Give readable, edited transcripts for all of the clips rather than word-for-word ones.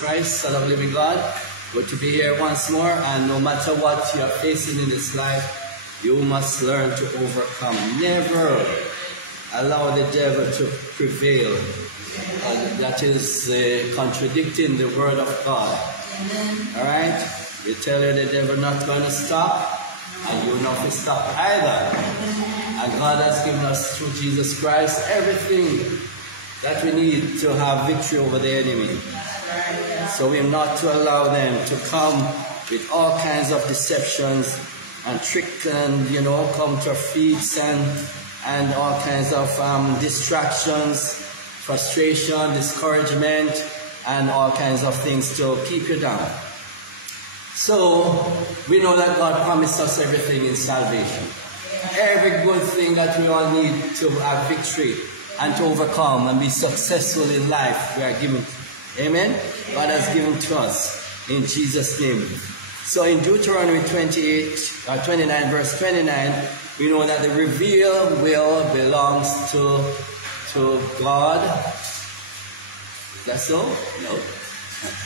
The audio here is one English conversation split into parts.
Christ, Son of the living God. Good to be here once more, and no matter what you are facing in this life, you must learn to overcome. Never allow the devil to prevail. That is contradicting the word of God. Alright? We tell you the devil not going to stop, and you not to stop either. And God has given us through Jesus Christ everything that we need to have victory over the enemy. So we're not to allow them to come with all kinds of deceptions and trick and, counterfeits and all kinds of distractions, frustration, discouragement, and all kinds of things to keep you down. So we know that God promised us everything in salvation. Every good thing that we all need to have victory and to overcome and be successful in life, we are given. Amen? God has given to us in Jesus' name. So in Deuteronomy 29 verse 29, we know that the revealed will belongs to God. That's so? No.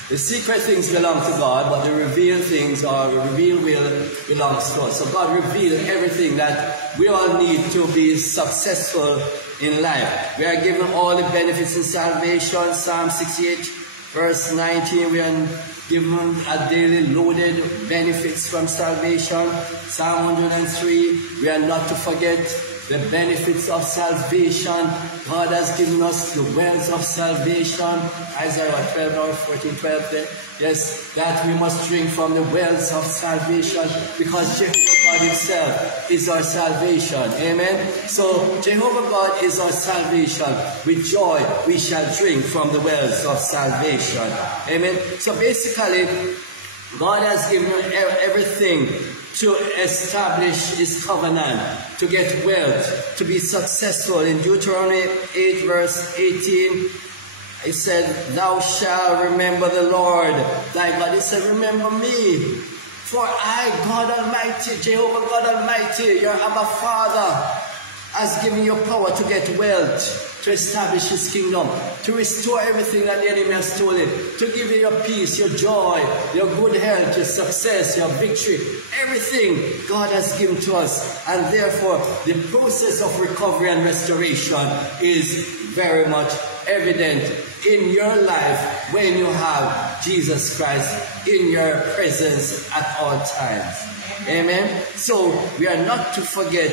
The secret things belong to God, but the revealed things or the revealed will belongs to us. So God revealed everything that we all need to be successful in life. We are given all the benefits in salvation. Psalm 68 verse 19, we are given a daily loaded benefits from salvation. Psalm 103, we are not to forget the benefits of salvation. God has given us the wells of salvation. Isaiah 12, 14, 12. Yes, that we must drink from the wells of salvation because Jehovah God himself is our salvation. Amen. So Jehovah God is our salvation. With joy we shall drink from the wells of salvation. Amen. So basically, God has given you everything to establish his covenant, to get wealth, to be successful. In Deuteronomy 8 verse 18, it said, thou shalt remember the Lord thy God. It said, remember me. For I, God Almighty, Jehovah God Almighty, your Abba Father, has given you power to get wealth, to establish his kingdom, to restore everything that the enemy has stolen, to give you your peace, your joy, your good health, your success, your victory. Everything God has given to us. And therefore, the process of recovery and restoration is very much evident in your life when you have Jesus Christ in your presence at all times. Amen. So we are not to forget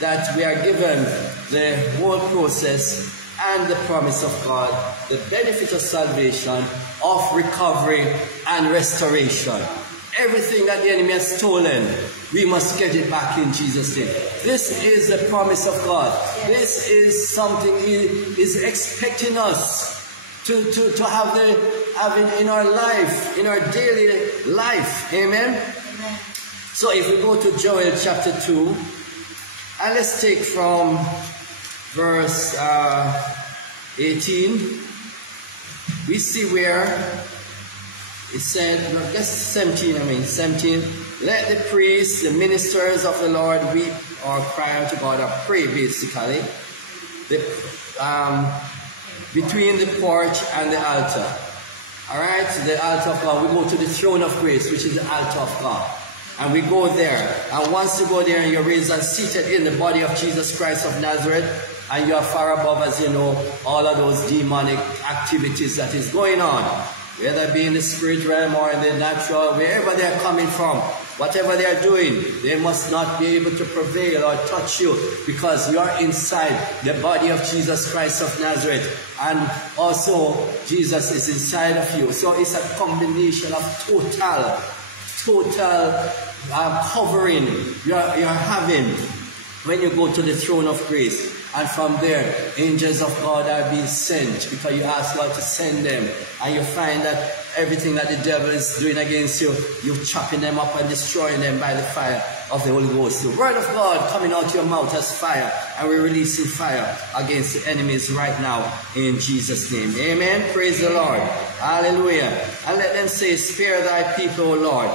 that we are given the whole process and the promise of God, the benefit of salvation, of recovery and restoration. Everything that the enemy has stolen, we must get it back in Jesus' name. This is the promise of God. This is something he is expecting us to have it in our life, in our daily life. Amen? So if we go to Joel chapter 2, and let's take from verse 18. We see where it said, 17. Let the priests, the ministers of the Lord weep or cry unto God or pray, basically, between the porch and the altar. Alright, the altar of God. We go to the throne of grace, which is the altar of God. And we go there. And once you go there and you're raised and seated in the body of Jesus Christ of Nazareth, and you are far above, as you know, all of those demonic activities that is going on, whether it be in the spirit realm or in the natural, wherever they are coming from, whatever they are doing, they must not be able to prevail or touch you because you are inside the body of Jesus Christ of Nazareth. And also, Jesus is inside of you. So it's a combination of total covering you're having when you go to the throne of grace. And from there, angels of God are being sent because you ask God to send them. And you find that everything that the devil is doing against you, you're chopping them up and destroying them by the fire of the Holy Ghost. The word of God coming out your mouth as fire, and we're releasing fire against the enemies right now in Jesus' name. Amen. Praise the Lord. Hallelujah. And let them say, spare thy people, O Lord.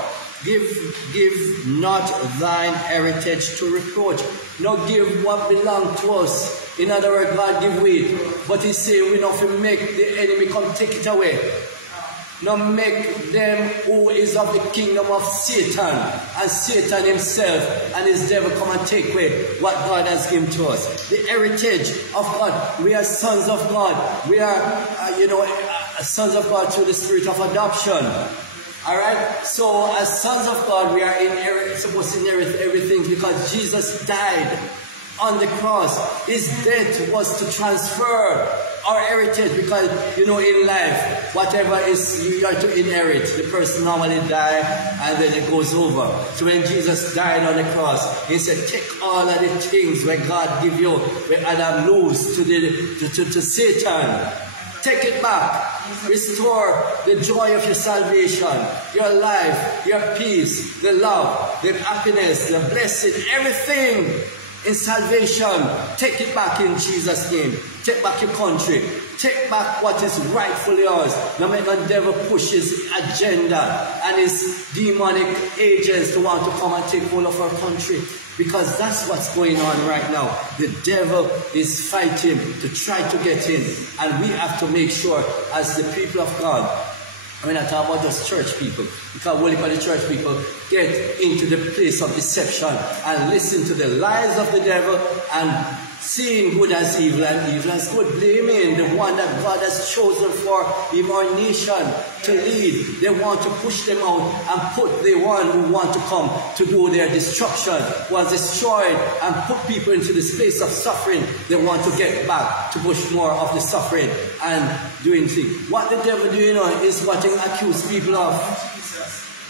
Give not thine heritage to reproach. No, give what belongs to us. In other words, God give way. But he say we not to make the enemy come take it away. Nor make them who is of the kingdom of Satan, and Satan himself and his devil come and take away what God has given to us. The heritage of God. We are sons of God. We are, sons of God through the spirit of adoption. Alright? So as sons of God, we are supposed to inherit everything because Jesus died on the cross. His death was to transfer our heritage because, in life, whatever is you are to inherit, the person normally die and then it goes over. So when Jesus died on the cross, he said, take all of the things where God give you, where Adam lose to Satan. Take it back. Restore the joy of your salvation, your life, your peace, the love, the happiness, the blessing, everything in salvation. Take it back in Jesus' name. Take back your country. Take back what is rightfully yours. No make the devil push his agenda and his demonic agents to want to come and take hold of our country. Because that's what's going on right now. The devil is fighting to try to get in. And we have to make sure, as the people of God, I'm not talking about just church people, because only for the church people get into the place of deception and listen to the lies of the devil and seeing good as evil and evil as good, blaming the one that God has chosen for even our nation to lead. They want to push them out and put the one who want to come to do their destruction, who has destroyed and put people into this place of suffering. They want to get back to push more of the suffering and doing things. What the devil doing is what he accuse people of.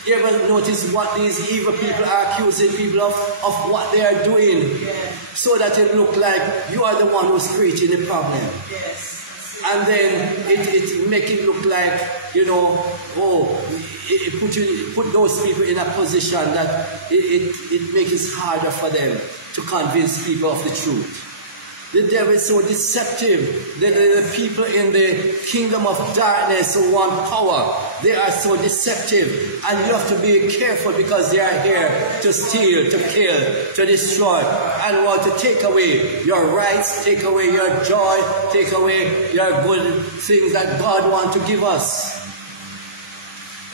You ever notice what these evil people are accusing people of what they are doing? Yes. So that it look like you are the one who's creating the problem. Yes. And then it make it look like, it put those people in a position that it makes it harder for them to convince people of the truth. The devil is so deceptive. The people in the kingdom of darkness who want power, they are so deceptive. And you have to be careful because they are here to steal, to kill, to destroy, and want to take away your rights, take away your joy, take away your good things that God wants to give us.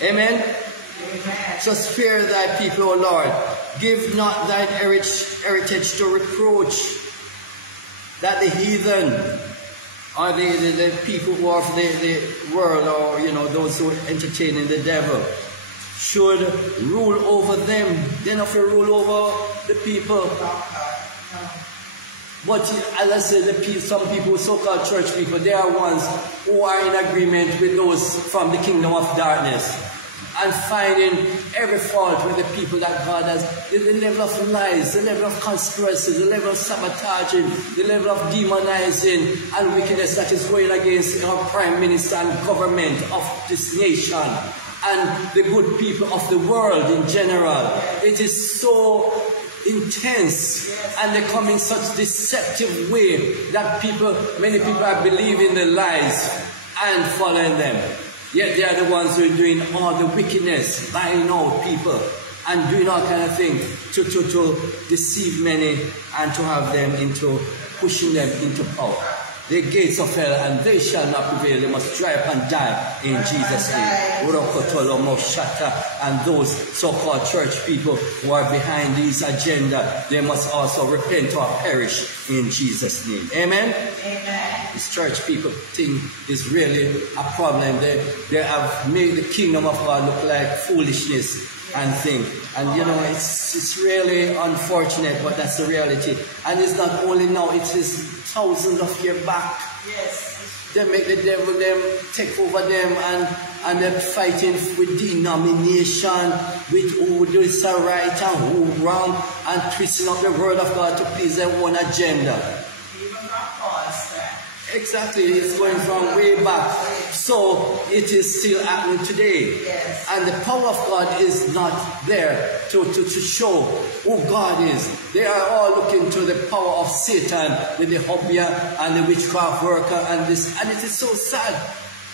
Amen? Amen. So spare thy people, O Lord. Give not thine heritage to reproach, that the heathen or the people who are of the world, or those who are entertaining the devil, should rule over them. They don't have to rule over the people. But as I said, some people, so-called church people, they are ones who are in agreement with those from the kingdom of darkness and finding every fault with the people that God has, the level of lies, the level of conspiracy, the level of sabotaging, the level of demonizing and wickedness that is going against our prime minister and government of this nation and the good people of the world in general. It is so intense, and they come in such deceptive way that many people are believing the lies and following them. Yet they are the ones who are doing all the wickedness, buying out people and doing all kind of things to deceive many and to have them pushing them into power. The gates of hell, and they shall not prevail. They must dry up and die in Jesus' name. And those so-called church people who are behind this agenda, they must also repent or perish in Jesus' name. Amen? Amen. This church people thing is really a problem. They have made the kingdom of God look like foolishness and thing. And it's really unfortunate, but that's the reality. And it's not only now, it is thousands of years back. Yes. They make the devil take over them, and they're fighting with denomination, with who does right and who wrong, and twisting up the word of God to please their own agenda. Exactly, it's going from way back. So it is still happening today. Yes. And the power of God is not there to show who God is. They are all looking to the power of Satan with the Hobia and the witchcraft worker and this. And it is so sad.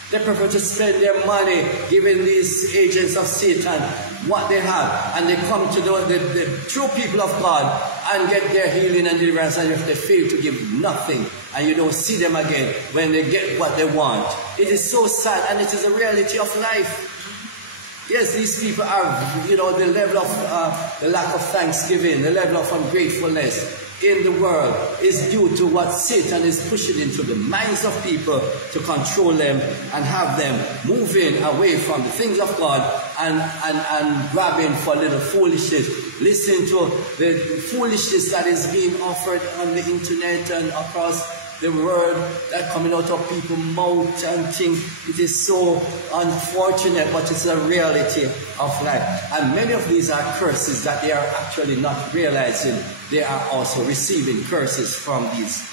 They prefer to spend their money giving these agents of Satan what they have. And they come to the true people of God and get their healing and deliverance. And if they fail to give nothing, and you don't see them again when they get what they want. It is so sad, and it is a reality of life. Yes, these people are, the level of the lack of thanksgiving, the level of ungratefulness in the world is due to what Satan is pushing into the minds of people to control them and have them moving away from the things of God and grabbing for little foolishness. Listen to the foolishness that is being offered on the internet and across the word that coming out of people's mouth and things. It is so unfortunate, but it's a reality of life. And many of these are curses that they are actually not realizing. They are also receiving curses from these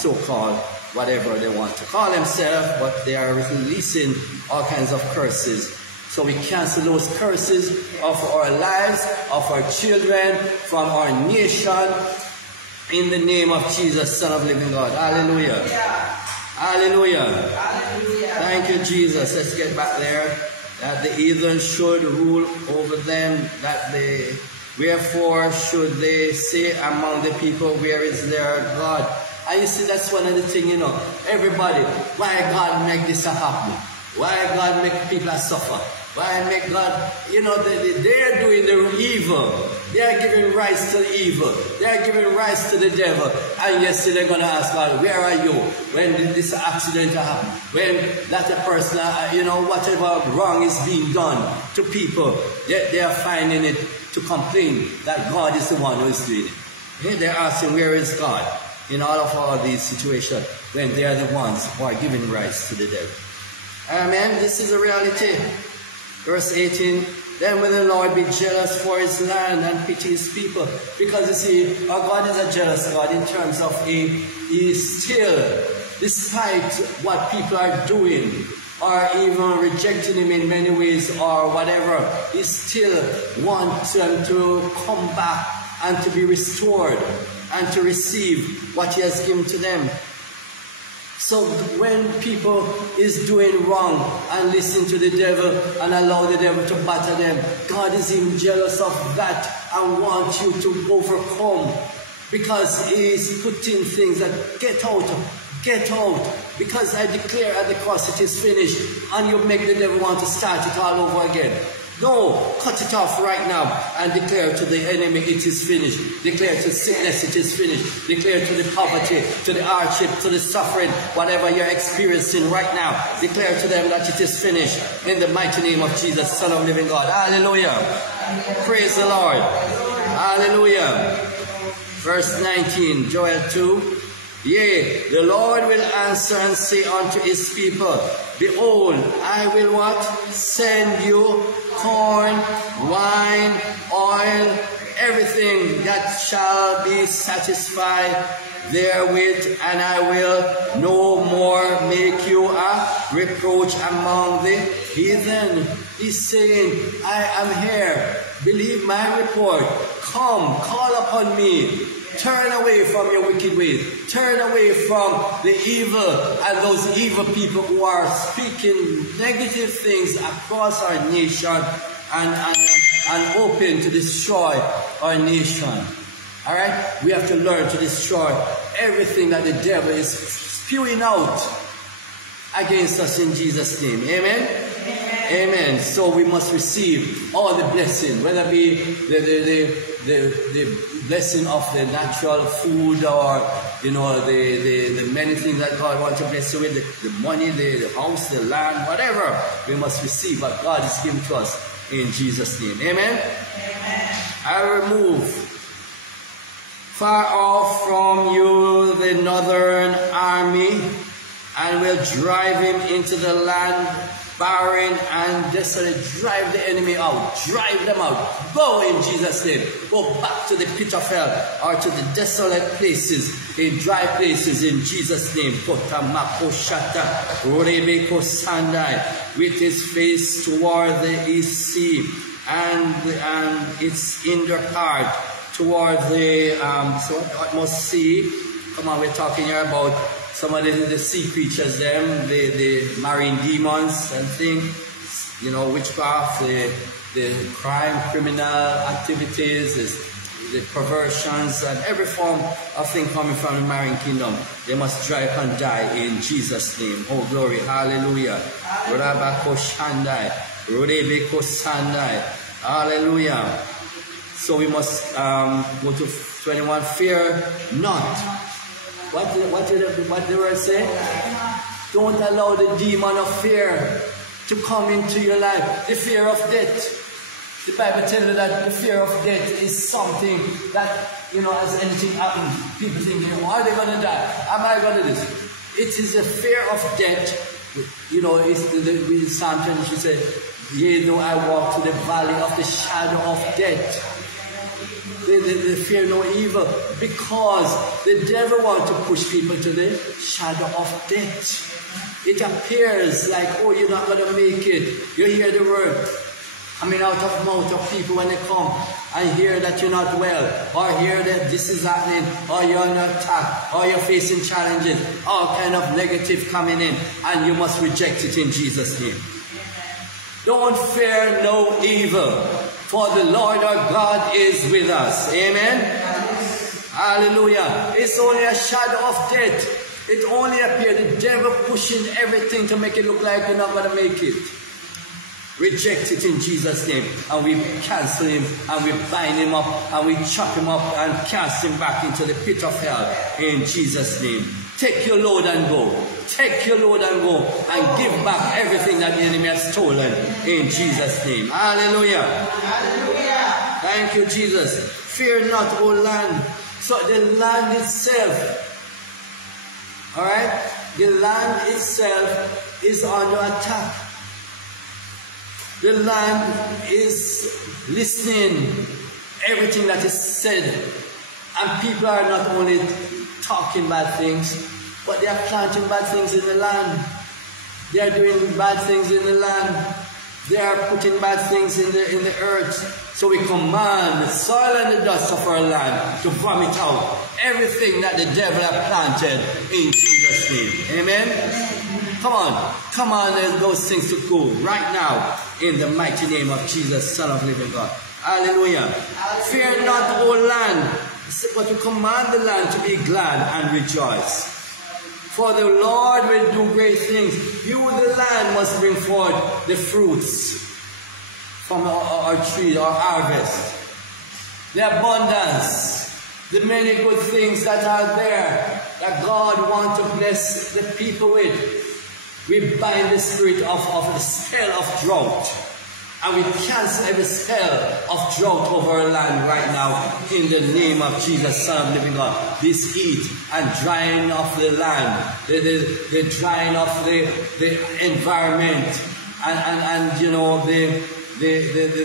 so-called whatever they want to call themselves, but they are releasing all kinds of curses. So we cancel those curses of our lives, of our children, from our nation, in the name of Jesus, Son of the living God. Hallelujah. Hallelujah. Hallelujah. Thank you, Jesus. Let's get back there. That the heathen should rule over them. Wherefore should they say among the people, where is their God? And you see, that's one of the things, everybody, why God make this happen? Why God make people suffer? Why make God, they are doing the evil. They are giving rise to the evil. They are giving rise to the devil. And yes, they're going to ask God, where are you when this accident happened? When that person, whatever wrong is being done to people, they are finding it to complain that God is the one who is doing it. They're asking, where is God in all these situations when they are the ones who are giving rise to the devil? Amen. This is a reality. Verse 18, then will the Lord be jealous for his land and pity his people. Because you see, our God is a jealous God in terms of he still, despite what people are doing, or even rejecting him in many ways or whatever, he still wants them to come back and to be restored and to receive what he has given to them. So when people is doing wrong and listen to the devil and allow the devil to batter them, God is even jealous of that and wants you to overcome, because he is putting things that get out, because I declare at the cross it is finished, and you make the devil want to start it all over again. No, cut it off right now and declare to the enemy it is finished. Declare to sickness it is finished. Declare to the poverty, to the hardship, to the suffering, whatever you're experiencing right now. Declare to them that it is finished in the mighty name of Jesus, Son of the living God. Hallelujah. Praise the Lord. Hallelujah. Verse 19, Joel 2. Yea, the Lord will answer and say unto his people, behold, I will what? Send you corn, wine, oil, everything that shall be satisfied therewith, and I will no more make you a reproach among the heathen. He's saying, I am here. Believe my report. Come, call upon me. Turn away from your wicked ways. Turn away from the evil and those evil people who are speaking negative things across our nation and open to destroy our nation. Alright? We have to learn to destroy everything that the devil is spewing out against us in Jesus' name. Amen? Amen. So we must receive all the blessing, whether it be the blessing of the natural food, or the many things that God wants to bless you with, the money, the house, the land, whatever. We must receive what God is giving to us in Jesus' name. Amen. Amen. I remove far off from you the northern army, and will drive him into the land barren and desolate. Drive the enemy out. Drive them out. Go in Jesus' name. Go back to the pit of hell, or to the desolate places, in dry places, in Jesus' name. With his face toward the east sea, and its inner part toward the utmost sea. Come on, we're talking here about some of the sea creatures, them, the marine demons and things, you know, witchcraft, the crime, criminal activities, the perversions, and every form of thing coming from the marine kingdom, they must dry up and die in Jesus' name. Oh, glory, hallelujah. Hallelujah. So we must go to 21. Fear not. What did the word say? Don't allow the demon of fear to come into your life. The fear of death. The Bible tells you that the fear of death is something that, you know, as anything happens, people think, are they going to die? Am I going to do this? It is a fear of death. You know, with Psalm 20, she said, yea, though I walk through the valley of the shadow of death, they fear no evil, because the devil wants to push people to the shadow of death. It appears like, oh, you're not going to make it. You hear the word coming out of mouth of people when they come. I hear that you're not well, or hear that this is happening, or you're under attack, or you're facing challenges, all kind of negative coming in, and you must reject it in Jesus' name. Don't fear no evil, for the Lord our God is with us. Amen? Hallelujah. It's only a shadow of death. It only appears the devil pushing everything to make it look like you're not going to make it. Reject it in Jesus' name, and we cancel him, and we bind him up, and we chop him up and cast him back into the pit of hell in Jesus' name. Take your load and go. Take your load and go, and give back everything that the enemy has stolen in Jesus' name. Hallelujah. Hallelujah. Thank you, Jesus. Fear not, O land. So the land itself, all right, the land itself is under attack. The land is listening everything that is said, and people are not only talking bad things, but they are planting bad things in the land. They are doing bad things in the land. They are putting bad things in the earth. So we command the soil and the dust of our land to vomit out everything that the devil has planted in Jesus' name. Amen? Come on, those things to go right now in the mighty name of Jesus, Son of living God. Hallelujah. Fear not, O land, but to command the land to be glad and rejoice. For the Lord will do great things. You, the land, must bring forth the fruits from our tree, our harvest. The abundance, the many good things that are there, that God wants to bless the people with. We bind the spirit of the spell of drought. And we cancel every spell of drought over our land right now in the name of Jesus, Son of living God. This heat and drying of the land, the drying of the environment, and you know, the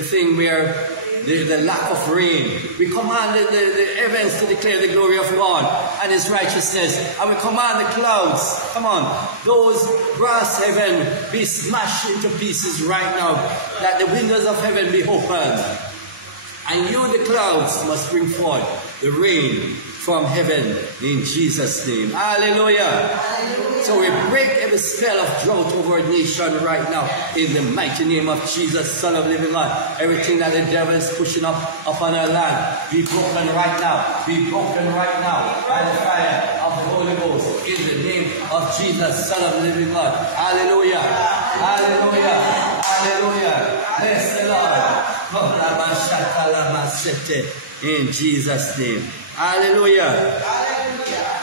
thing where the lack of rain. We command the heavens to declare the glory of God and his righteousness. And we command the clouds, come on, those brass heaven be smashed into pieces right now, that the windows of heaven be opened. And you, the clouds, must bring forth the rain from heaven in Jesus' name. Hallelujah. Hallelujah. So we break every spell of drought over our nation right now in the mighty name of Jesus, Son of living God. Everything that the devil is pushing up upon our land, be broken right now. Be broken right now by the fire of the Holy Ghost in the name of Jesus, Son of living God. Hallelujah. Hallelujah. Hallelujah. Bless the Lord. In Jesus' name. Hallelujah. Hallelujah.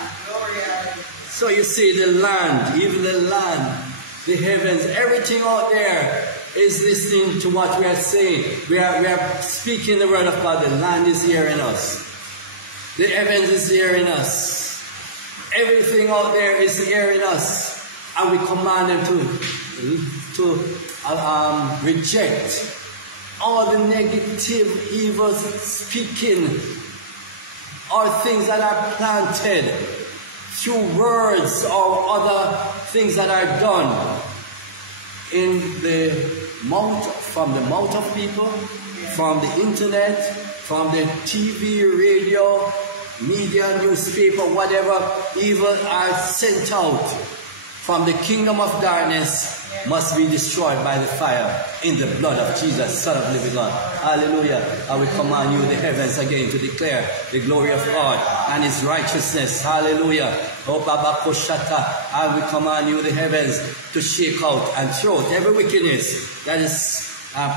So you see, the land, even the land, the heavens, everything out there is listening to what we are saying. We are speaking the word of God. The land is hearing us. The heavens is hearing us. Everything out there is hearing us. And we command them to reject all the negative, evil speaking, or things that are planted through words or other things that are done in the mouth, from the mouth of people, from the internet, from the TV, radio, media, newspaper, whatever evil are sent out from the kingdom of darkness must be destroyed by the fire in the blood of Jesus, Son of the living God. Hallelujah. I will command you the heavens again to declare the glory of God and His righteousness. Hallelujah. Oh, Baba Koshata, I will command you the heavens to shake out and throw out every wickedness that is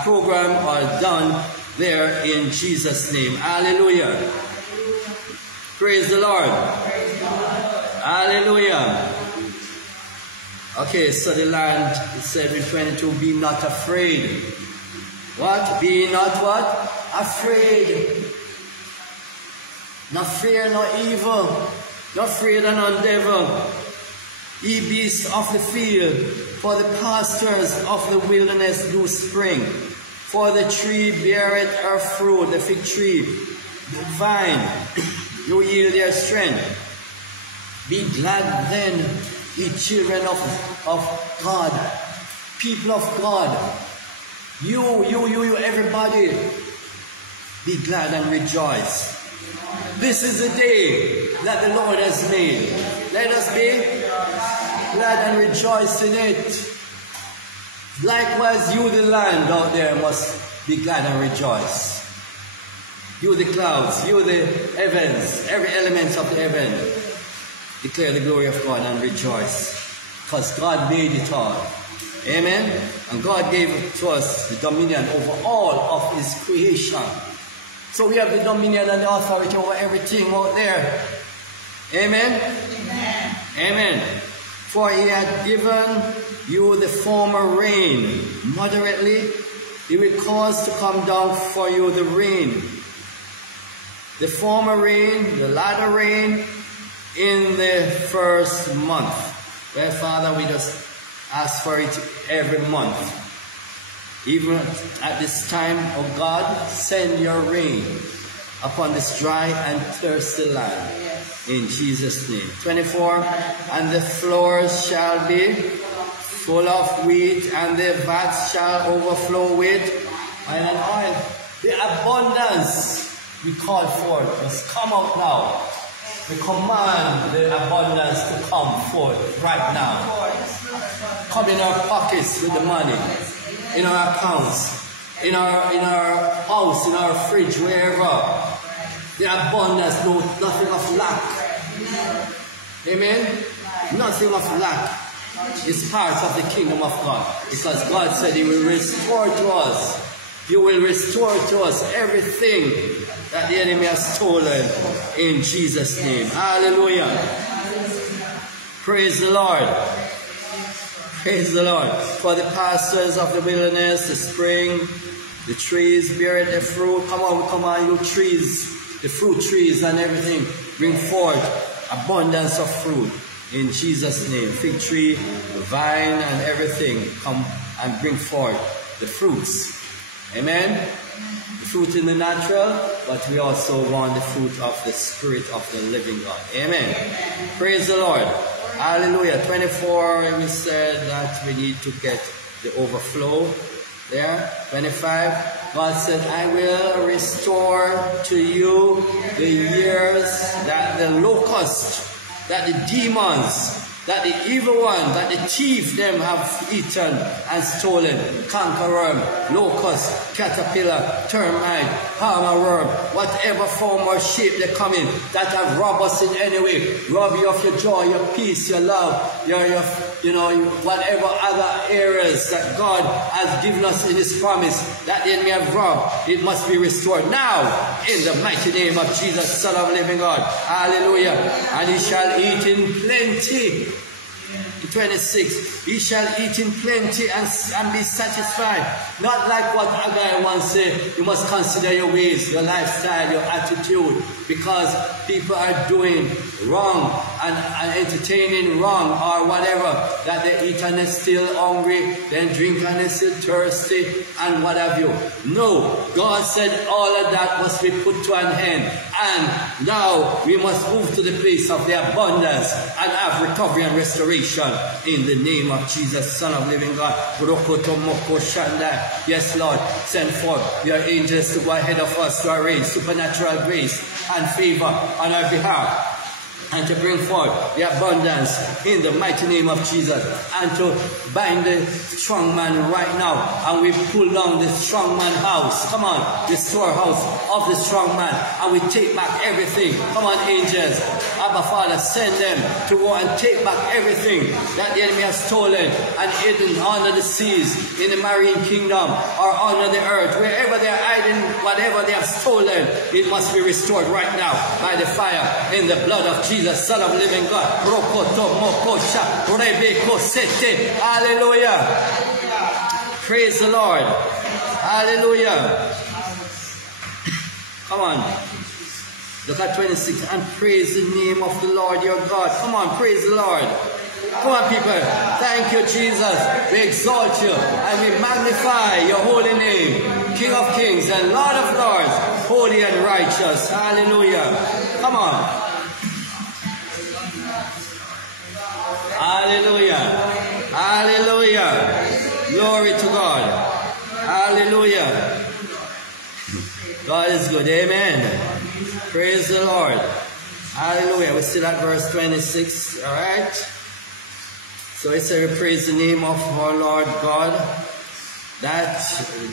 programmed or done there in Jesus' name. Hallelujah. Praise the Lord. Hallelujah. Okay, so the land, it said in 22, be not afraid. What? Be not what? Afraid. Not fear, no evil. Not afraid of no devil. Ye beasts of the field, for the pastures of the wilderness do spring. For the tree beareth her fruit, the fig tree, the vine, you yield their strength. Be glad then, ye children of God, people of God, you, everybody, be glad and rejoice. This is the day that the Lord has made. Let us be glad and rejoice in it. Likewise, you, the land out there, must be glad and rejoice. You, the clouds, you, the heavens, every element of the heaven, declare the glory of God and rejoice, because God made it all. Amen? And God gave to us the dominion over all of His creation. So we have the dominion and the authority over everything out there. Amen? Amen. Amen. For He had given you the former rain moderately. He will cause to come down for you the rain. The former rain, the latter rain, in the first month. Well, Father, we just ask for it every month. Even at this time, oh God, send your rain upon this dry and thirsty land. In Jesus' name. 24, and the floors shall be full of wheat, and the vats shall overflow with wine and oil. The abundance we call for must come out now. We command the abundance to come forth right now. Come in our pockets with the money, in our accounts, in our house, in our fridge, wherever. The abundance, no, nothing of lack. Amen? Nothing of lack is part of the kingdom of God. Because God said He will restore to us. He will restore to us everything that the enemy has stolen in Jesus' name. Hallelujah. Praise the Lord. Praise the Lord. For the pastures of the wilderness, the spring, the trees beareth their fruit. Come on, you trees, the fruit trees and everything, bring forth abundance of fruit in Jesus' name. Fig tree, vine and everything, come and bring forth the fruits. Amen? The fruit in the natural, but we also want the fruit of the Spirit of the living God. Amen. Praise the Lord. Hallelujah. 24, we said that we need to get the overflow there. 25, God said, I will restore to you the years that the locust, that the demons, that the evil one, that the thief them have eaten and stolen, cankerworm, locust, caterpillar, termite, palmer worm, whatever form or shape they come in, that have robbed us in any way, rob you of your joy, your peace, your love, your whatever other areas that God has given us in His promise, that they may have robbed, it must be restored now, in the mighty name of Jesus, Son of the living God. Hallelujah. And He shall eat in plenty. 26, ye shall eat in plenty and be satisfied. Not like what Haggai once said, you must consider your ways, your lifestyle, your attitude, because people are doing wrong and entertaining wrong or whatever, that they eat and they're still hungry, then drink and they're still thirsty and what have you. No, God said all of that must be put to an end, and now we must move to the place of the abundance and have recovery and restoration in the name of Jesus, Son of living God. Yes, Lord, send forth your angels to go ahead of us to arrange supernatural grace and favor on our behalf, and to bring forth the abundance in the mighty name of Jesus, and to bind the strong man right now, and we pull down the strong man house, come on, the storehouse of the strong man, and we take back everything. Come on, angels, Abba Father, send them to go and take back everything that the enemy has stolen and hidden under the seas, in the marine kingdom, or under the earth, wherever they are hiding, whatever they have stolen, it must be restored right now by the fire in the blood of Jesus, Son of living God. Hallelujah. Praise the Lord. Hallelujah. Come on. Look at 26 and praise the name of the Lord your God. Come on, praise the Lord. Come on, people. Thank you, Jesus. We exalt you and we magnify your holy name, King of kings and Lord of lords, holy and righteous. Hallelujah. Come on. Hallelujah. Hallelujah. Glory to God. Hallelujah. God is good. Amen. Praise the Lord. Hallelujah. We're still at verse 26. All right. So it says, we praise the name of our Lord God that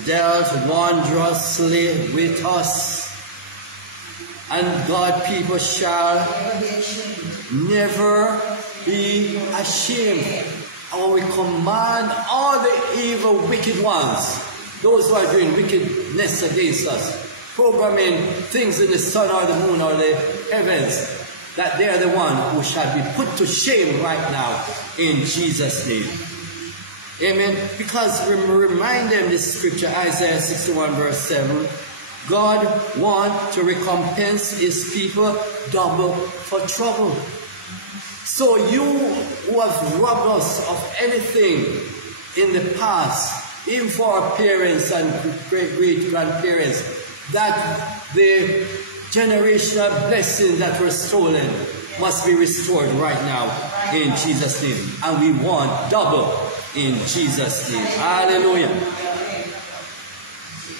dealt wondrously with us. And God people shall never be ashamed. And we command all the evil, wicked ones, those who are doing wickedness against us, programming things in the sun or the moon or the heavens, that they are the one who shall be put to shame right now in Jesus' name. Amen. Because remind them this scripture, Isaiah 61 verse 7, God wants to recompense his people double for trouble. So you who have robbed us of anything in the past, even for our parents and great-grandparents, that the generational blessings that were stolen must be restored right now in Jesus' name. And we want double in Jesus' name. Hallelujah.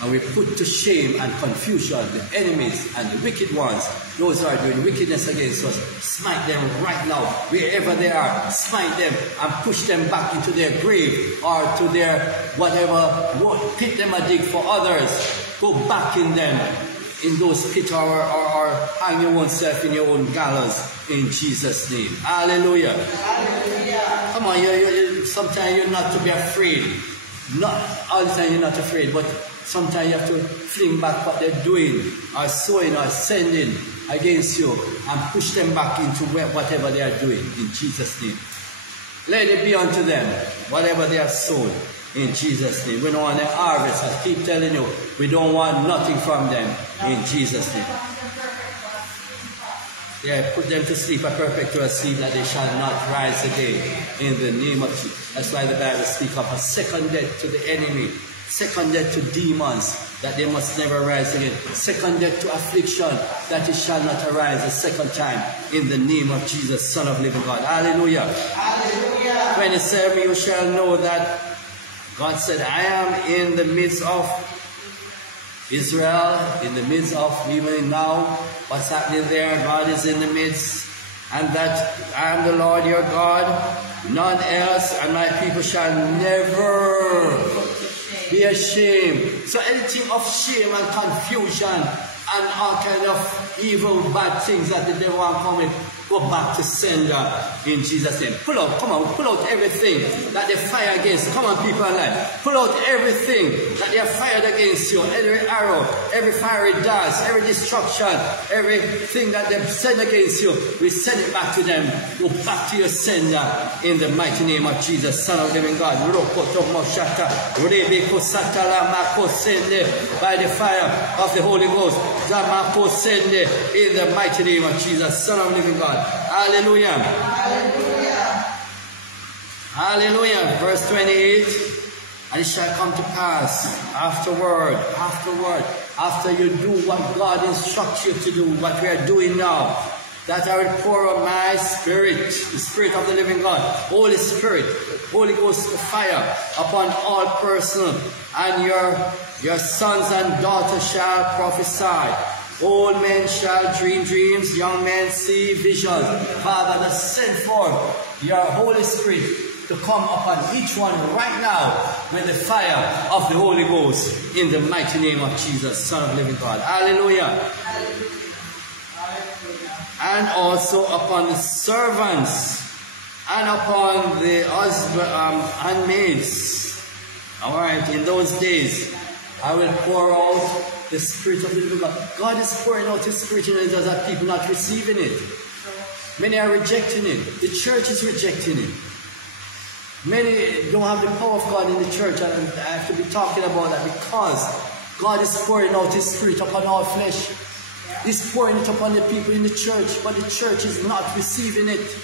And we put to shame and confusion the enemies and the wicked ones, those who are doing wickedness against us. Smite them right now, wherever they are. Smite them and push them back into their grave or to their whatever pit them a dig for others. Go back in them, in those pits, or hang your own self in your own gallows in Jesus' name. Hallelujah. Hallelujah. Come on, sometimes you're not to be afraid. Not all the time you're not afraid, but sometimes you have to fling back what they're doing, or sowing, or sending against you, and push them back into whatever they are doing in Jesus' name. Let it be unto them, whatever they have sown, in Jesus' name. We don't want their harvest. I keep telling you, we don't want nothing from them, in Jesus' name. Yeah, put them to sleep, a perpetual sleep, that they shall not rise again, in the name of Jesus. That's why the Bible speaks of a second death to the enemy, second death to demons, that they must never rise again, second death to affliction, that it shall not arise a second time, in the name of Jesus, Son of living God. Hallelujah. Hallelujah. 27, you shall know that God said, I am in the midst of Israel, in the midst of, even now, what's happening there, God is in the midst, and that I am the Lord your God, none else, and my people shall never be ashamed. So anything of shame and confusion and all kind of evil, bad things that the devil want coming, go back to sender in Jesus' name. Pull out, come on, pull out everything that they fire against. Come on, people alive. Pull out everything that they have fired against you. Every arrow, every fiery dart, every destruction, everything that they send against you, we send it back to them. Go back to your sender in the mighty name of Jesus, Son of living God. By the fire of the Holy Ghost, in the mighty name of Jesus, Son of living God. Hallelujah. Hallelujah. Hallelujah. Verse 28. And it shall come to pass afterward, after you do what God instructs you to do, what we are doing now, that I will pour out my Spirit, the Spirit of the living God, Holy Spirit, Holy Ghost fire upon all persons, and your sons and daughters shall prophesy. Old men shall dream dreams, young men see visions. Father, that send forth your Holy Spirit to come upon each one right now with the fire of the Holy Ghost in the mighty name of Jesus, Son of living God. Hallelujah. And also upon the servants and upon the handmaids. All right, in those days, I will pour out the Spirit of the living God. God is pouring out His Spirit in it, that people not receiving it. Many are rejecting it. The church is rejecting it. Many don't have the power of God in the church, and I have to be talking about that because God is pouring out His Spirit upon all flesh. He's pouring it upon the people in the church, but the church is not receiving it.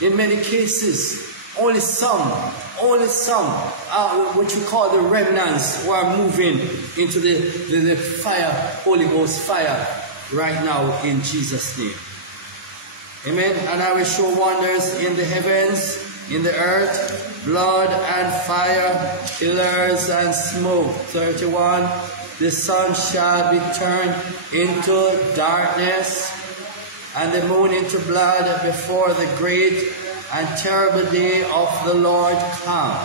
In many cases, only some what you call the remnants, who are moving into the fire, Holy Ghost fire, right now in Jesus' name. Amen. And I will show wonders in the heavens, in the earth, blood and fire, pillars and smoke. 31. The sun shall be turned into darkness, and the moon into blood before the great and terrible day of the Lord come.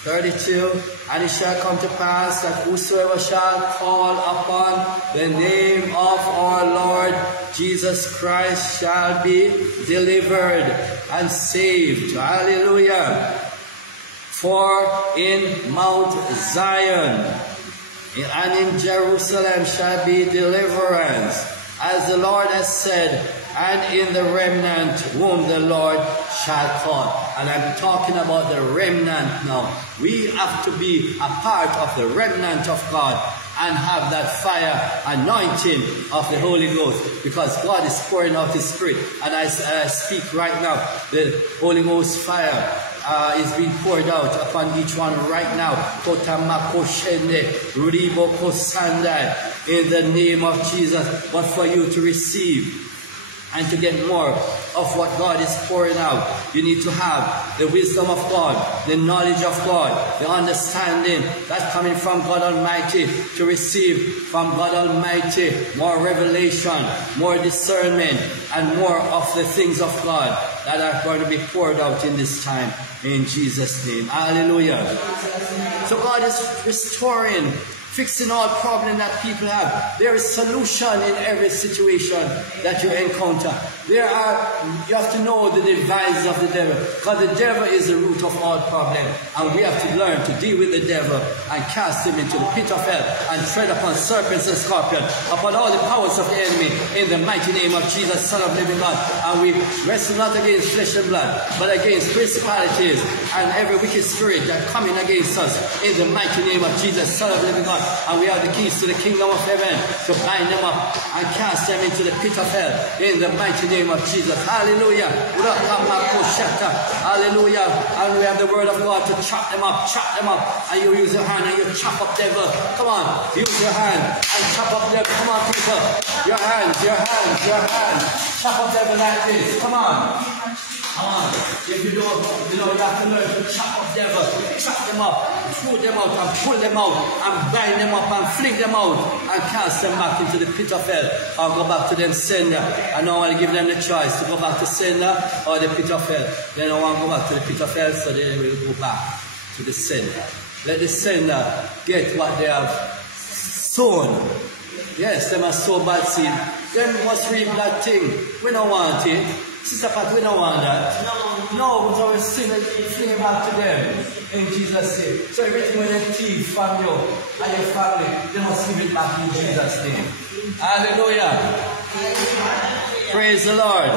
32. And it shall come to pass that whosoever shall call upon the name of our Lord Jesus Christ shall be delivered and saved. Hallelujah. For in Mount Zion and in Jerusalem shall be deliverance, as the Lord has said, and in the remnant whom the Lord shall call. And I'm talking about the remnant now. We have to be a part of the remnant of God and have that fire anointing of the Holy Ghost, because God is pouring out His Spirit. And as I speak right now, the Holy Ghost fire is being poured out upon each one right now. In the name of Jesus. But for you to receive and to get more of what God is pouring out, you need to have the wisdom of God, the knowledge of God, the understanding that's coming from God Almighty, to receive from God Almighty more revelation, more discernment, and more of the things of God that are going to be poured out in this time, in Jesus' name. Hallelujah. So God is restoring, fixing all problems that people have. There is solution in every situation that you encounter. You have to know the devices of the devil, because the devil is the root of all problems, and we have to learn to deal with the devil and cast him into the pit of hell and tread upon serpents and scorpions, upon all the powers of the enemy, in the mighty name of Jesus, Son of living God. And we wrestle not against flesh and blood, but against principalities and every wicked spirit that coming against us, in the mighty name of Jesus, Son of living God. And we have the keys to the kingdom of heaven to bind them up and cast them into the pit of hell, in the mighty name of Jesus. Hallelujah. Hallelujah. And we have the word of God to chop them up, and you use your hand and you chop up devil. Come on, use your hand and chop up devil. Come on, people. Your hands. Chop up devil like this. Come on. If you don't, you have to learn to chop up devil, chop them up, throw them out and pull them out and bind them up and fling them out and cast them back into the pit of hell, or go back to them sender. And now I give them the choice to go back to sender or the pit of hell. Then I want to go back to the pit of hell, so they will go back to the sender. Let the sender get what they have sown. Yes, them are sown bad seed. Them must reap that thing. We don't want it. Sister Pat, we don't want that. No, but we sing it, fling it back to them in Jesus' name. So everything when they thief from you and your family, they must give it back in Jesus' name. Hallelujah. Praise the Lord.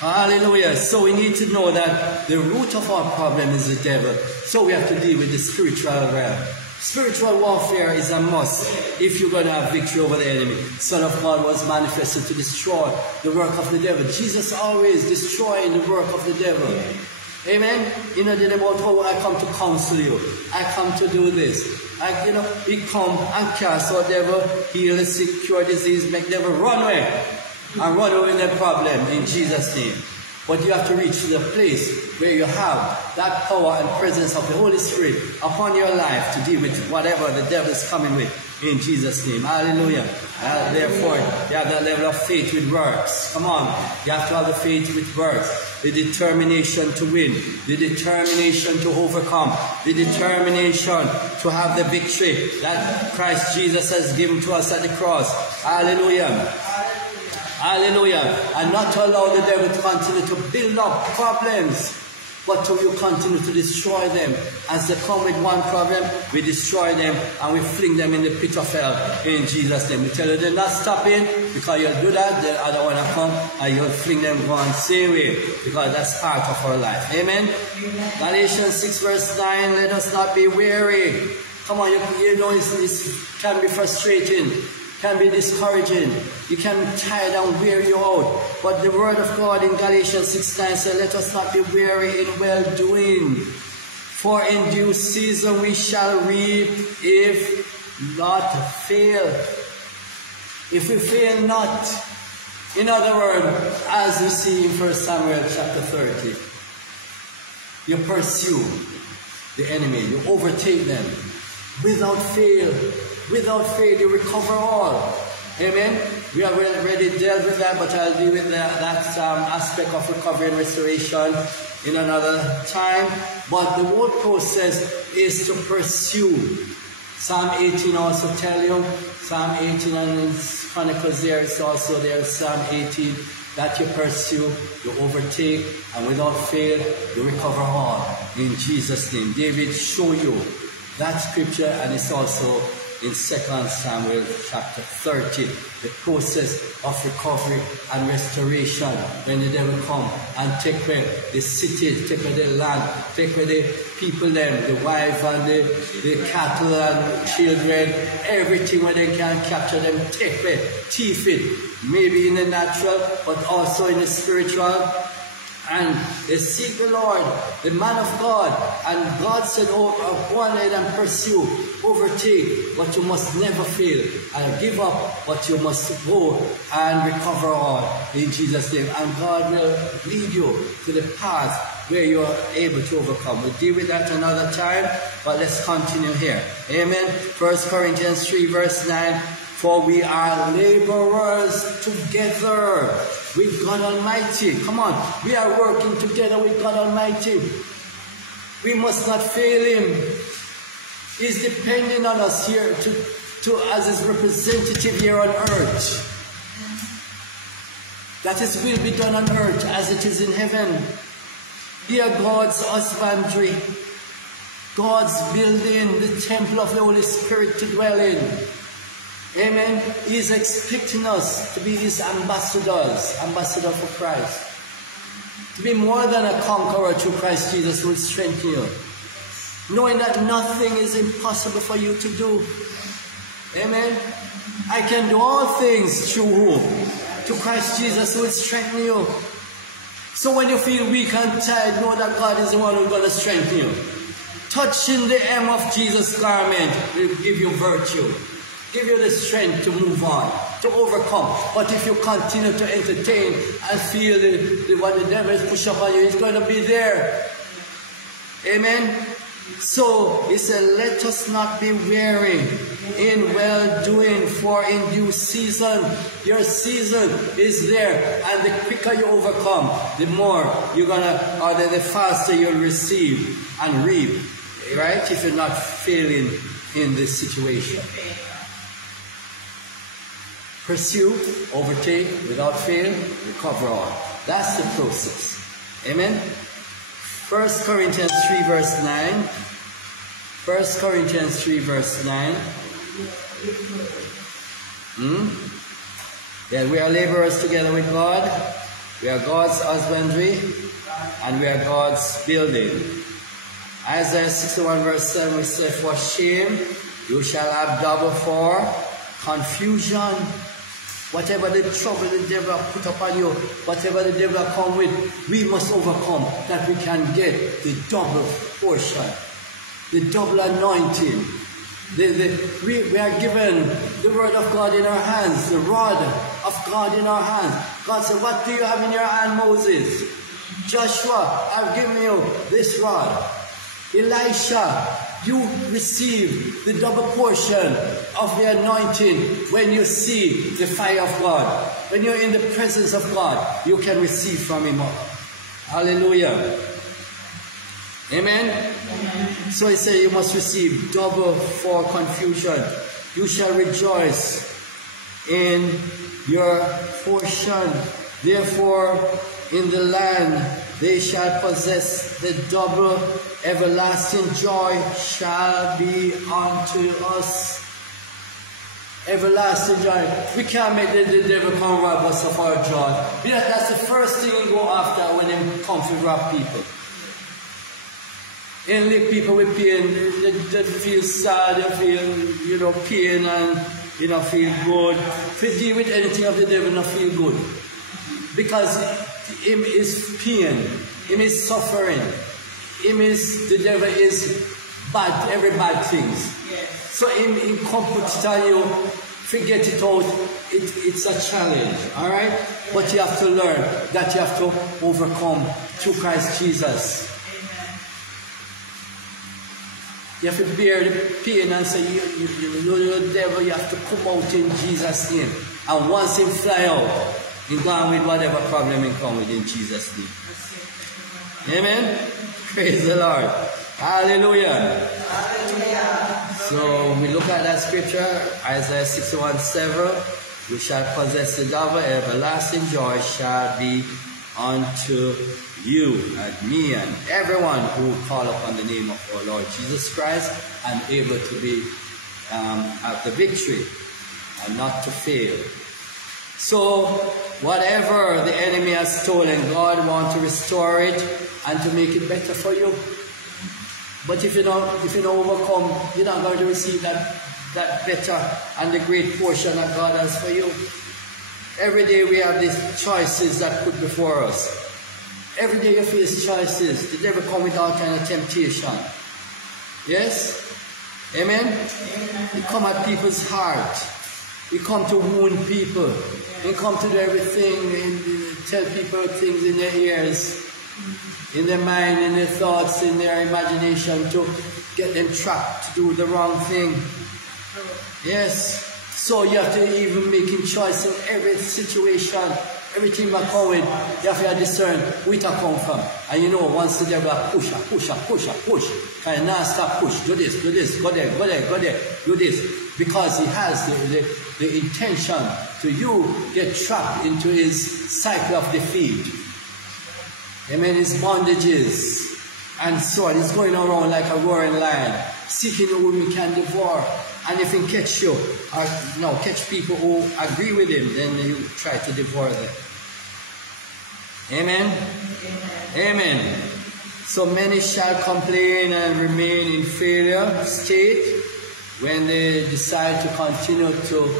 Hallelujah. So we need to know that the root of our problem is the devil. So we have to deal with the spiritual realm. Spiritual warfare is a must if you're going to have victory over the enemy. Son of God was manifested to destroy the work of the devil. Jesus always destroying the work of the devil. Amen. You know, about how I come to counsel you. I come to do this. He come and cast out devil, heal the sick, cure disease, make devil run away. and run away with the problem in Jesus' name. But you have to reach to the place where you have that power and presence of the Holy Spirit upon your life to deal with whatever the devil is coming with in Jesus' name. Hallelujah. Therefore, you have that level of faith with works. Come on. You have to have the faith with works. The determination to win. The determination to overcome. The determination to have the victory that Christ Jesus has given to us at the cross. Hallelujah. Hallelujah. And not to allow the devil to continue to build up problems, but to you continue to destroy them. As they come with one problem, we destroy them and we fling them in the pit of hell in Jesus' name. We tell you they're not stopping, because you'll do that, the other one will come and you'll fling them going same way, because that's part of our life. Amen? Galatians 6 verse 9, let us not be weary. Come on, you know it can be frustrating. Can be discouraging. You can be tired and wear you out. But the word of God in Galatians 6:9 says, let us not be weary in well-doing. For in due season we shall reap if not fail. If we fail not. In other words, as we see in 1 Samuel chapter 30, you pursue the enemy. You overtake them without fail. Without fail, you recover all. Amen? We have already dealt with that, but I'll deal with that aspect of recovery and restoration in another time. But the word process is to pursue. Psalm 18 also tell you. Psalm 18 and Chronicles there is also there. Psalm 18 that you pursue, you overtake, and without fail, you recover all. In Jesus' name. David show you that scripture, and it's also in 2 Samuel chapter 30, the process of recovery and restoration. When the devil come and take away the city, take away the land, take away the people, them, the wife and the cattle and children, everything where they can capture them, take away, thief it, maybe in the natural, but also in the spiritual. And they seek the Lord, the man of God. And God said, oh, go ahead and pursue, overtake, but you must never fail. And give up, but you must go and recover all in Jesus' name. And God will lead you to the path where you are able to overcome. We'll deal with that another time, but let's continue here. Amen. 1 Corinthians 3 verse 9. For we are laborers together with God Almighty. Come on, we are working together with God Almighty. We must not fail Him. He's depending on us here as His representative here on earth. That His will be done on earth as it is in heaven. We are God's husbandry. God's building, the temple of the Holy Spirit to dwell in. Amen. He is expecting us to be His ambassadors, ambassador for Christ. To be more than a conqueror through Christ Jesus will strengthen you. Knowing that nothing is impossible for you to do. Amen. I can do all things through whom? To Christ Jesus who will strengthen you. So when you feel weak and tired, know that God is the one who is going to strengthen you. Touching the hem of Jesus' garment will give you virtue. Give you the strength to move on, to overcome. But if you continue to entertain and feel what the devil is pushing upon you, it's going to be there. Amen? So, he said, let us not be weary in well-doing, for in due season, your season is there. And the quicker you overcome, the more you're going to, or the faster you'll receive and reap. Right? If you're not failing in this situation. Pursue, overtake, without fail, recover all. That's the process. Amen? 1 Corinthians 3 verse 9. 1 Corinthians 3 verse 9. Yeah, we are laborers together with God. We are God's husbandry. And we are God's building. Isaiah 61 verse 7 we say, for shame you shall have double for confusion. Whatever the trouble the devil put upon you, whatever the devil come with, we must overcome, that we can get the double portion, the double anointing. We are given the word of God in our hands, the rod of God in our hands. God said, what do you have in your hand, Moses? Joshua, I've given you this rod. Elisha, you receive the double portion of the anointing when you see the fire of God. When you're in the presence of God, you can receive from Him. Hallelujah. Amen? Amen. So He said you must receive double for confusion. You shall rejoice in your portion. Therefore, in the land they shall possess the double. Everlasting joy shall be unto us. Everlasting joy. We can't make the devil come rob us of our joy. Yeah, that's the first thing he go after when he comes to rob people. And leave people with pain, they feel sad, they feel, pain and, feel good. If you deal with anything of the devil, not feel good. Because him is pain, him is suffering, the devil is bad, every bad things. Yes. So him come to tell you, forget it out, it's a challenge, alright? Yes. But you have to learn that you have to overcome through Christ Jesus. You have to bear the pain and say, you devil, you have to come out in Jesus' name. And once him fly out, you go on with whatever problem he come with in Jesus' name. Amen? Praise the Lord. Hallelujah. Hallelujah. So we look at that scripture, Isaiah 61:7. We shall possess the double, everlasting joy shall be unto you and me and everyone who call upon the name of our Lord Jesus Christ and able to be have the victory and not to fail. So whatever the enemy has stolen, God wants to restore it and to make it better for you. But if you don't overcome, you're not going to receive that better and the great portion that God has for you. Every day we have these choices that put before us. Every day you face choices. The devil come with all kind of temptation. Yes? Amen? Amen. He come at people's heart. He come to wound people. He come to do everything and tell people things in their ears, in their mind, in their thoughts, in their imagination to get them trapped to do the wrong thing. Yes. So you have to even making choice in every situation, everything that come with, you have to discern where it come from. And once the devil push, and now stop push, do this, go there, do this. Because he has the intention to you get trapped into his cycle of defeat. Amen, his bondages. And so he's going around like a roaring lion, seeking whom he can devour. And if he catch you, or catch people who agree with him, then you try to devour them. Amen? Amen. So many shall complain and remain in failure state when they decide to continue to,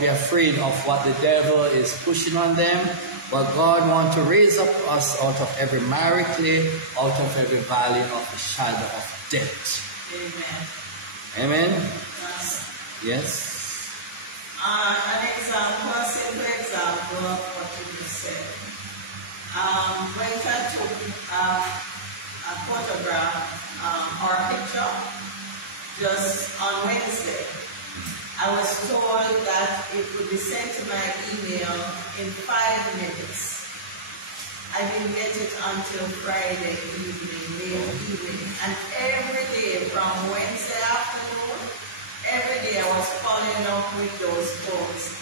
be afraid of what the devil is pushing on them. But God wants to raise up us out of every miry clay, out of every valley of the shadow of death. Amen. Amen? Yes? An example, a simple example of what you just said. When I took a photograph or a picture just on Wednesday, I was told that it would be sent to my email in 5 minutes. I didn't get it until Friday evening, and every day from Wednesday afternoon, every day I was following up with those posts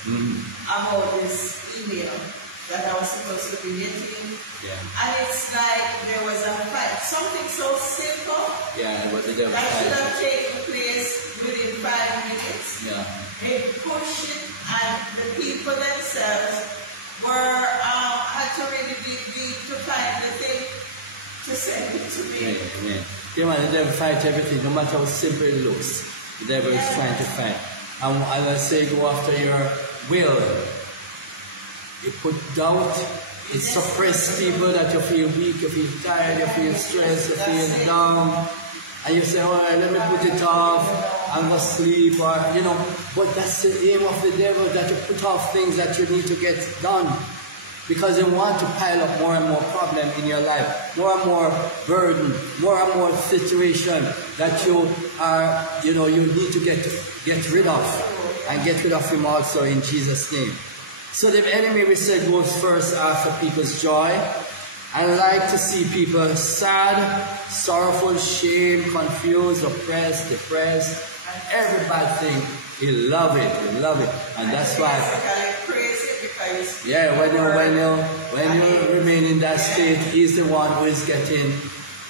about this email that I was supposed to be getting. Yeah. And it's like there was a fight, something so simple that should have taken place within 5 minutes. Yeah. They pushed it, and the people themselves were had to really dig deep to find the thing to send it to me. Yeah, the devil fights everything, no matter how simple it looks. The devil is trying to fight. And as I say, go after your will. It put doubt, it suppresses people that you feel weak, you feel tired, you feel stressed, you feel down. And you say, all right, let me put it off. and go sleep, or, you know, but that's the aim of the devil, that you put off things that you need to get done. Because they want to pile up more and more problem in your life, more and more burden, more and more situation that you are, you know, you need to get rid of, and get rid of him also in Jesus' name. So the enemy, we said, goes first after people's joy, and like to see people sad, sorrowful, shame, confused, oppressed, depressed, and every bad thing. He love it, and that's why. Yeah, when you remain in that state, he's the one who is getting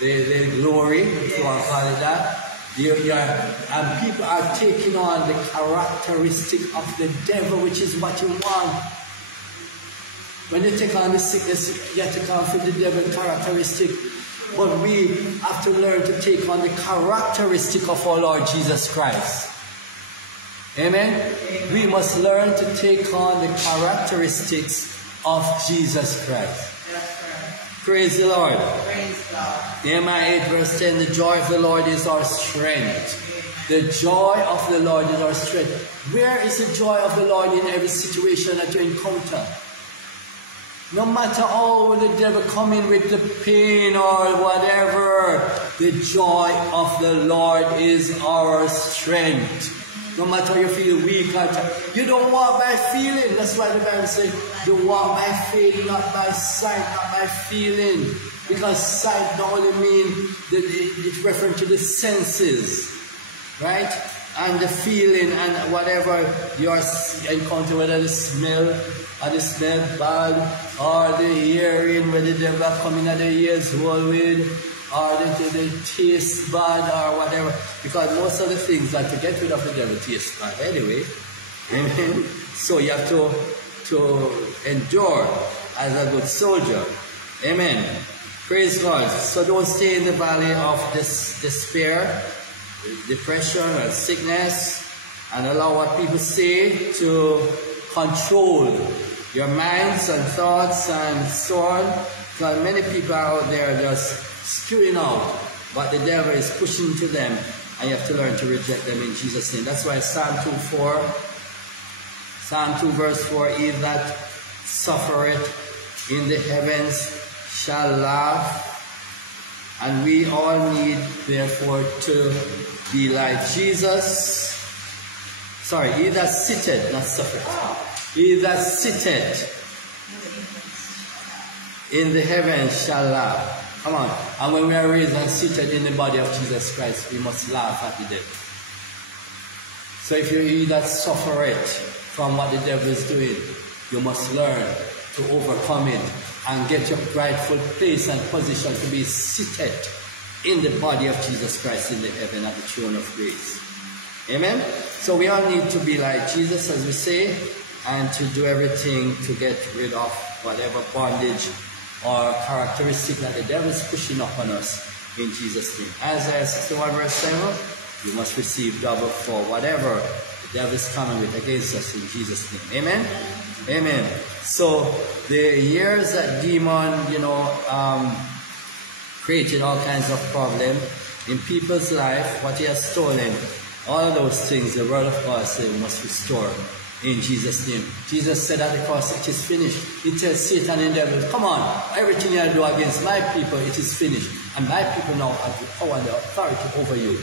the glory, if you want to call it that. And people are taking on the characteristic of the devil, which is what you want. When you take on the sickness, you have to come from the devil characteristic. But we have to learn to take on the characteristic of our Lord Jesus Christ. Amen? We must learn to take on the characteristics of Jesus Christ. Praise the Lord. Praise God. Nehemiah 8 verse 10, the joy of the Lord is our strength. The joy of the Lord is our strength. Where is the joy of the Lord in every situation that you encounter? No matter how the devil come in with the pain or whatever, the joy of the Lord is our strength. No matter you feel weak, you don't walk by feeling. That's why the Bible says, you walk by faith, not by sight, not by feeling. Because sight don't only mean that it's referring to the senses, right? And the feeling and whatever you encounter, whether the smell or the smell bad, or the hearing, where the devil coming at the ears hole with, or the taste bad, or whatever. Because most of the things that to get rid of the devil taste bad anyway. Amen. So you have to endure as a good soldier. Amen. Praise God. So don't stay in the valley of this despair, depression, or sickness, and allow what people say to control your minds and thoughts and so on. Because many people are out there just spewing out what the devil is pushing to them, and you have to learn to reject them in Jesus' name. That's why Psalm 2 verse 4, he that suffereth in the heavens shall laugh, and we all need therefore to be like Jesus. Sorry, he that sitteth, not suffereth. He that sitteth in the heavens shall laugh. Come on. And when we are raised and seated in the body of Jesus Christ, we must laugh at the devil. So if you that suffereth from what the devil is doing, you must learn to overcome it and get your rightful place and position to be seated in the body of Jesus Christ in the heaven at the throne of grace. Amen? So we all need to be like Jesus, as we say, and to do everything to get rid of whatever bondage or characteristic that the devil is pushing up on us in Jesus' name. Isaiah 61 verse 7, you must receive double for whatever the devil is coming with against us in Jesus' name. Amen? Amen. So the years that demon, created all kinds of problems in people's life, what he has stolen, all of those things, the word of God says we must restore in Jesus' name. Jesus said at the cross, it is finished. He tells Satan and the devil, come on, everything you do against my people, it is finished. And my people now have the power and the authority over you.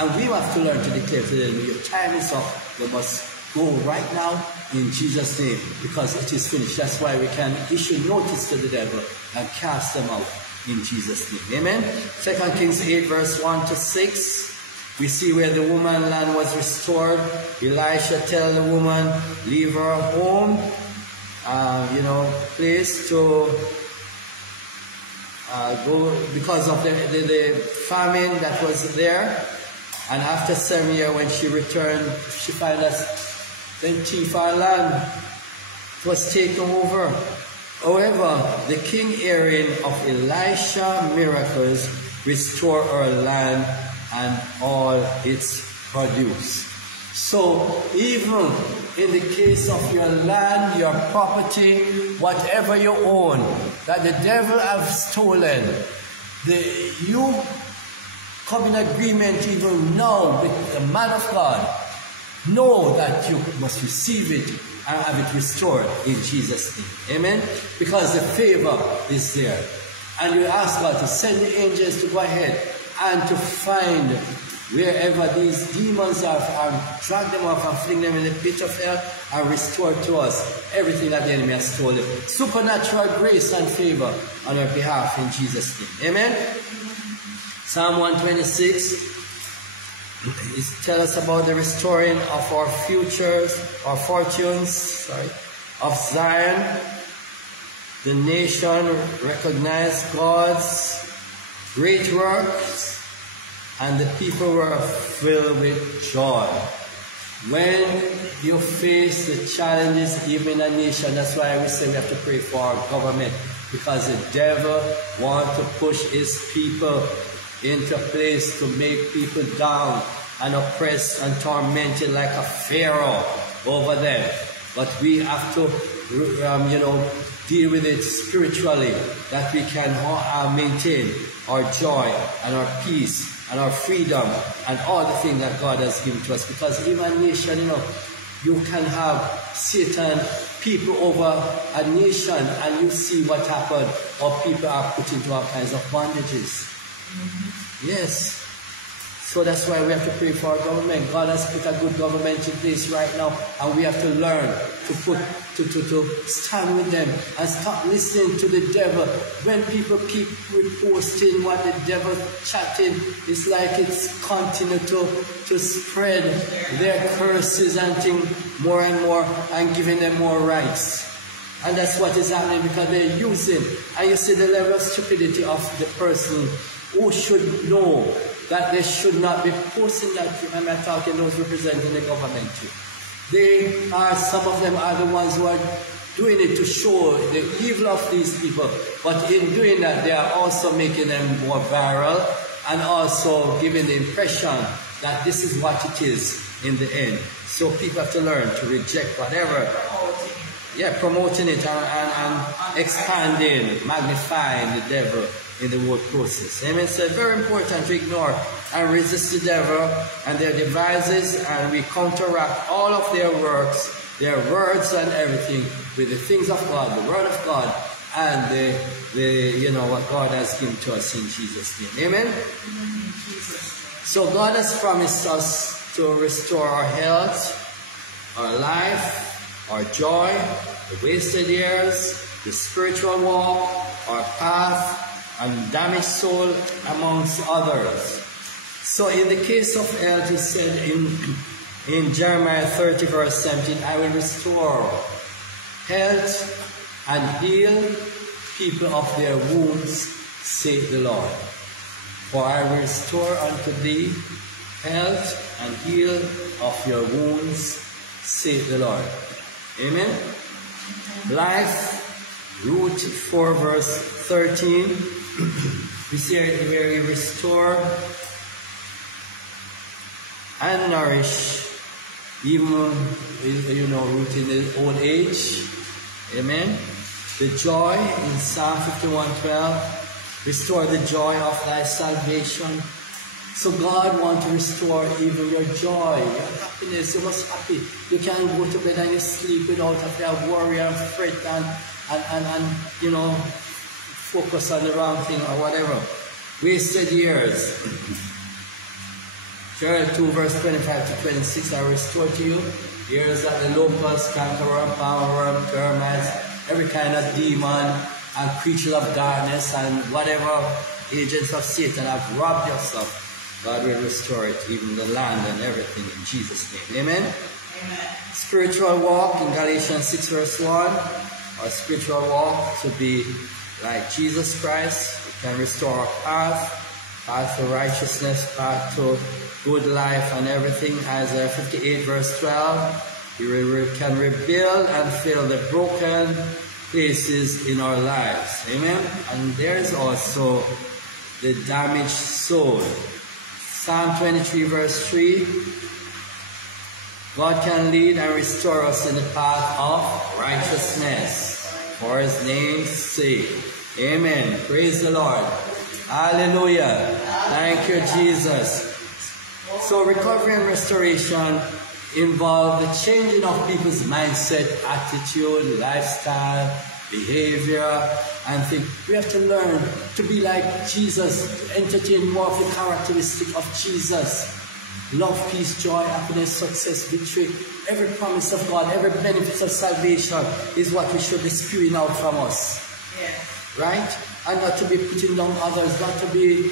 And we have to learn to declare to them, your time is up. You must go right now in Jesus' name, because it is finished. That's why we can issue notice to the devil and cast them out in Jesus' name. Amen? 2 Kings 8 verse 1 to 6. We see where the woman land was restored. Elisha tells the woman, leave her home, place to go because of the famine that was there. And after 7 years, when she returned, she found that the Tiphar land was taken over. However, the king hearing of Elisha miracles restored her land and all its produce. So even in the case of your land, your property, whatever you own, that the devil has stolen, you come in agreement even now with the man of God, know that you must receive it and have it restored in Jesus' name. Amen? Because the favor is there. And you ask God to send the angels to go ahead and to find wherever these demons are, and drag them off and fling them in the pit of hell and restore to us everything that the enemy has stolen. Supernatural grace and favor on our behalf in Jesus' name. Amen? Psalm 126 tells us about the restoring of our fortunes of Zion. The nation recognized God's great works, and the people were filled with joy. When you face the challenges, even in a nation, that's why we say we have to pray for our government, because the devil wants to push his people into a place to make people down and oppress and tormented like a pharaoh over them. But we have to, deal with it spiritually, that we can maintain our joy and our peace and our freedom and all the things that God has given to us. Because even a nation, you can have Satan people over a nation, and you see what happened, or people are put into all kinds of bondages. Yes. So that's why we have to pray for our government. God has put a good government in place right now, and we have to learn to stand with them and stop listening to the devil. When people keep reposting what the devil chatting, it's like it's continue to spread their curses and things more and more, and giving them more rights. And that's what is happening, because they're using, and you see the level of stupidity of the person who should know that they should not be posting that. I'm not talking those representing the government too. Some of them are the ones who are doing it to show the evil of these people. But in doing that, they are also making them more viral, and also giving the impression that this is what it is in the end. So people have to learn to reject whatever. Promoting it and expanding, magnifying the devil in the whole process. Amen. So it's very important to ignore and resist the devil and their devices, and we counteract all of their works, their words and everything with the things of God, the word of God, and what God has given to us in Jesus' name. Amen. So God has promised us to restore our health, our life, our joy, the wasted years, the spiritual walk, our path, and damaged soul, amongst others. So in the case of health, he said in Jeremiah 30 verse 17, I will restore health and heal people of their wounds, saith the Lord. For I will restore unto thee health and heal of your wounds, saith the Lord. Amen. Life, Ruth 4 verse 13. We see where we restore and nourish, even Ruth in the old age. Amen. The joy in Psalm 51:12. Restore the joy of thy salvation. So God wants to restore even your joy, your happiness. You must happy. You can't go to bed and you sleep without a worry and fret and focus on the wrong thing or whatever. Wasted years. Joel 2 verse 25 to 26, I restore to you years that the locust, cankerworm, palmerworm, termites, every kind of demon and creature of darkness and whatever agents of Satan have robbed yourself. God will restore it, even the land and everything, in Jesus' name. Amen? Amen. Spiritual walk in Galatians 6 verse 1. Our spiritual walk to be like Jesus Christ. We can restore our path to righteousness, path to good life and everything. Isaiah 58 verse 12. We can rebuild and fill the broken places in our lives. Amen? And there's also the damaged soul. Psalm 23 verse 3. God can lead and restore us in the path of righteousness for his name's sake. Amen. Praise the Lord. Hallelujah. Thank you, Jesus. So recovery and restoration involve the changing of people's mindset, attitude, lifestyle, behavior, and think. We have to learn to be like Jesus, entertain more of the characteristic of Jesus. Love, peace, joy, happiness, success, victory. Every promise of God, every benefit of salvation is what we should be spewing out from us. Yes. Right? And not to be putting down others, not to be,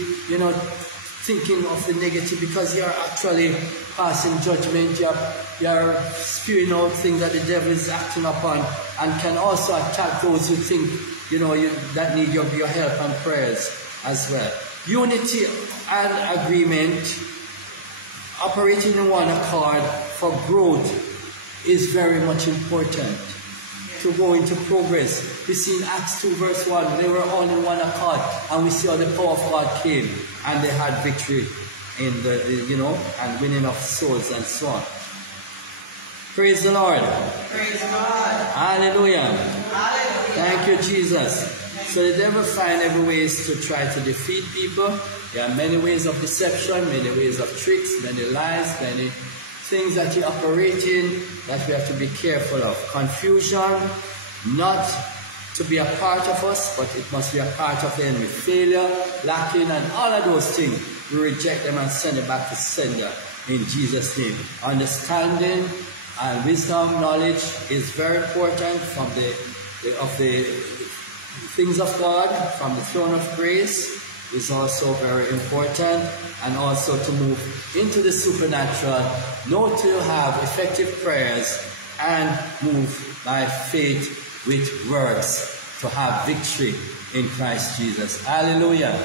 thinking of the negative, because you're actually passing judgment, you're spewing out things that the devil is acting upon, and can also attack those who think, that need your help and prayers as well. Unity and agreement, operating in one accord for growth is very much important to go into progress. We see in Acts 2 verse 1, they were all in one accord, and we see how the power of God came, and they had victory in and winning of souls and so on. Praise the Lord. Praise God. Hallelujah. Hallelujah. Thank you, Jesus. So the devil finds every ways to try to defeat people. There are many ways of deception, many ways of tricks, many lies, many things that he operates in that we have to be careful of. Confusion, not to be a part of us, but it must be a part of the enemy. Failure, lacking, and all of those things, we reject them and send it back to sender in Jesus' name. Understanding and wisdom, knowledge is very important from the things of God, from the throne of grace is also very important, and also to move into the supernatural, know to have effective prayers, and move by faith with works to have victory in Christ Jesus. Hallelujah.